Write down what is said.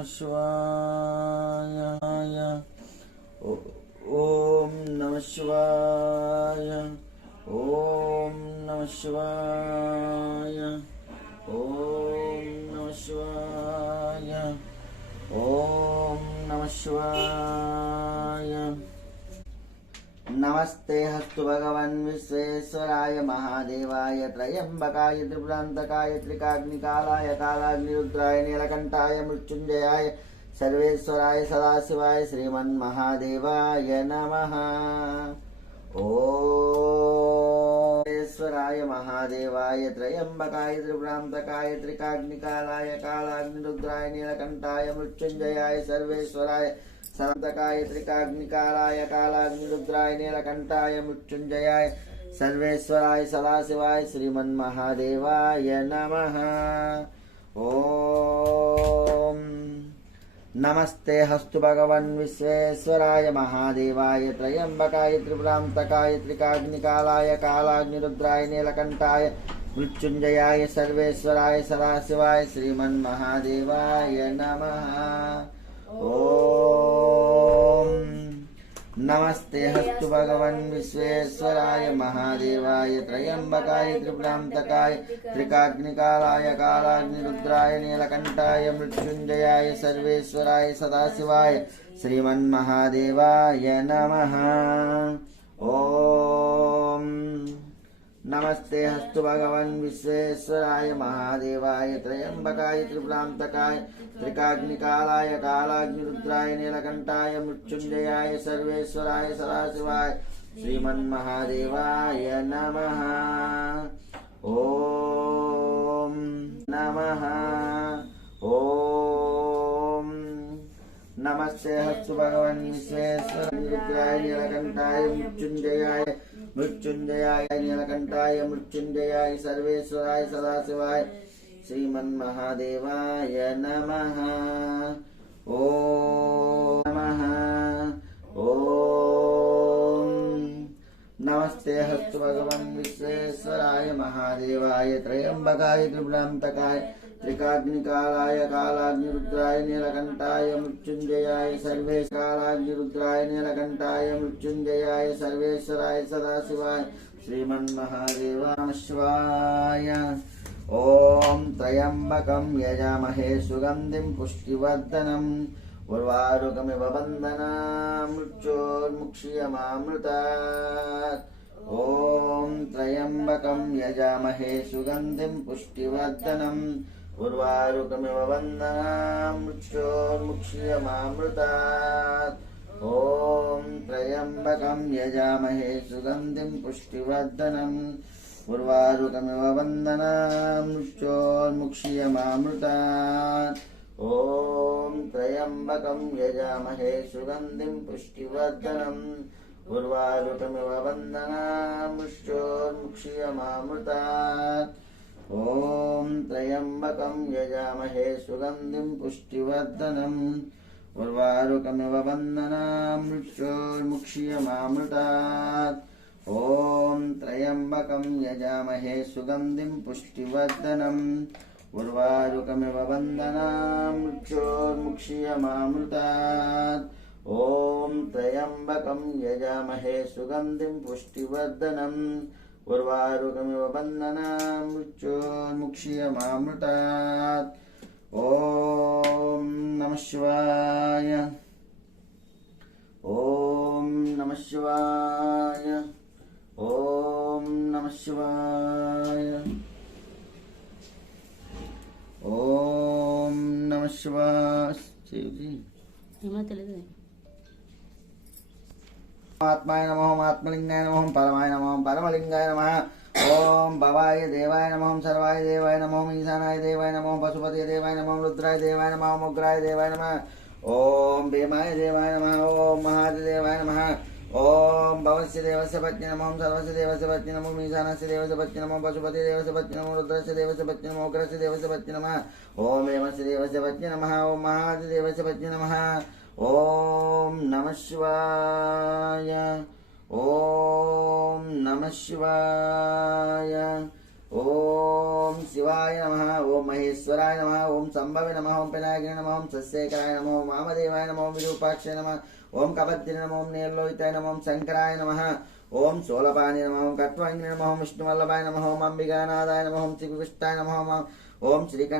नमः शिवाय। ओम नमः शिवाय। ओम नमः शिवाय। ओम नमः शिवाय। ओम नमः शिवाय। नमस्ते हस्तु भगवन् विश्वेश्वराय महादेवाय त्रयंबकाय त्रिपुरांतकाय त्रिकाग्निकालाय कालाग्निरुद्राय नीलकंठाय मृत्युंजयाय सर्वेश्वराय सदाशिवाय श्रीमन्महादेवाय नमः। ओम ईश्वराय महादेवाय त्रयंबकाय त्रिपुरांतकाय त्रिकाग्निकालाय कालाग्निरुद्राय नीलकंठाय मृत्युंजयाय सर्वेश्वराय सदाशिवाय त्रिकाग्निकालाय कालाग्निरुद्राय नीलकंठाय मृत्युंजयाय सर्वेश्वराय सदाशिवाय श्रीमन्महादेवाय नमः। ओम नमस्ते हस्तु भगवन् विश्वेश्वराय महादेवाय त्रयंबकाय त्रिपुरांतकाय त्रिकाग्निकालाय कालाग्निरुद्राय नीलकंठाय मृत्युंजयाय सर्वेश्वराय सदाशिवाय श्रीमन्महादेवाय नमः। ओम नमस्ते हस्तु भगवन् विश्वेश्वराय महादेवाय त्रयंबकाय त्रिपुरांतकाय त्रिकाग्निकालाय कालाग्निरुद्राय नीलकंठाय मृत्युंजयाय सर्वेश्वराय सदाशिवाय श्रीमन्महादेवाय नमः। ओम नमस्ते हस्तु भगवन् विश्वेश्वराय महादेवाय त्रयंबकाय त्रिपुरांतकाय त्रिकाग्निकालाय कालाग्निरुद्राय नीलकंठाय मृत्युंजयाय सर्वेश्वराय सदाशिवाय श्रीमन्महादेवाय नमः। ओम नमः। ओम नमस्ते हस्तु भगवन् विश्वेश्वराय नीलकंठाय मृत्युंजयाय नीलकंठाय मृत्युंजयाय सर्वेश्वराय सदाशिवाय श्रीमन्महादेवाय नमः। ओम नमः। ओम नमस्ते हस्तु भगवन् विश्वेश्वराय महादेवाय त्रयंबकाय त्रिपुरांतकाय त्रिकाग्निकालाय कालाग्निरुद्राय नीलकंठाय मृत्युंजयाय सर्वेश्वराय नीलकंठाय मृत्युंजयाय सर्वेश्वराय सदाशिवाय श्रीमन्महादेवाय शिवाय। ओम त्र्यंबकं यजामहे सुगंधिं पुष्टिवर्धनम् उर्वारुकमिव बन्धनान् मृत्योर्मुक्षीयमामृतात्। ओम त्र्यंबकं यजामहे सुगंधिं पुष्टिवर्धनम् उर्वारुकमिव बन्धनान् मृत्योर्मुक्षीयमामृतात्। ओम त्र्यंबकं यजामहे सुगंधिं पुष्टिवर्धनम् उर्वारुकमिव बन्धनान् मृत्योर्मुक्षीयमामृतात्। ओम त्र्यंबकं यजामहे सुगंधिं पुष्टिवर्धनम् उर्वारुकमिव बन्धनान् मृत्योर्मुक्षीयमामृतात्। ओम त्र्यंबकं यजामहे सुगंधिं पुष्टिवर्धनम् उर्वारुकमिव बन्धनान् मृत्योर्मुक्षीयमामृतात्। ओम त्र्यंबकं यजामहे सुगंधिं पुष्टिवर्धनम् उर्वारुकमिव बन्धनान् मृत्योर्मुक्षीयमामृतात्। ओम त्र्यंबकं यजामहे सुगंधिं पुष्टिवर्धनम् उर्वारुकमिव बन्धनान् मृत्योर्मुक्षीयमामृतात्। ओम नमः शिवाय। ओम नमः शिवाय। ओम नमः शिवाय। ओम नमः शिवाय। आत्माय नमः आत्मलिंगाय नमः परमाय नमः परमलिंगाय नमः। ओम भवाय देवाय नमः सर्वाय देवाय नमः ईशानाय देवाय नमः पशुपते देवाय नमः रुद्राय देवाय नमः उग्राय देवाय नमः। ओम भीमाय देवाय नमः। ओम महादेवाय नमः। ओम भवस्य देवस्य पत्नी नमः सर्वस्य देवस्य पत्नी नमः ईशानस्य देवस्य पत्नी नमः पशुपते देवस्य पत्नी नमः रुद्रस्य देवस्य पत्नी नमः उग्रस्य देवस्य पत्नी नमः। ओम हेमस्य देवस्य पत्नी नमः। ओम महादेवस्य पत्नी नमः। ओम नमः शिवाय। ओम नमः शिवाय। ఓం శివాయ నమః ఓం మహేశ్వరాయ నమః ఓం సంభవే నమః ఓం పినాకిని నమః ఓం సస్యేకరాయ నమః ఓం వామదేవాయ నమః ఓం విరూపాక్షాయ నమః ఓం కపద్దిని నమః ఓం నీలలోహితాయ నమః ఓం శంకరాయ నమః ఓం శూలపాణి నమః ఓం కట్వాంగిని నమః ఓం విష్ణువల్లభాయ నమః ఓం అంబికానాథాయ నమః ఓం శ్రీకృష్ణాయ నమః ఓం శ్రీకృష్ణ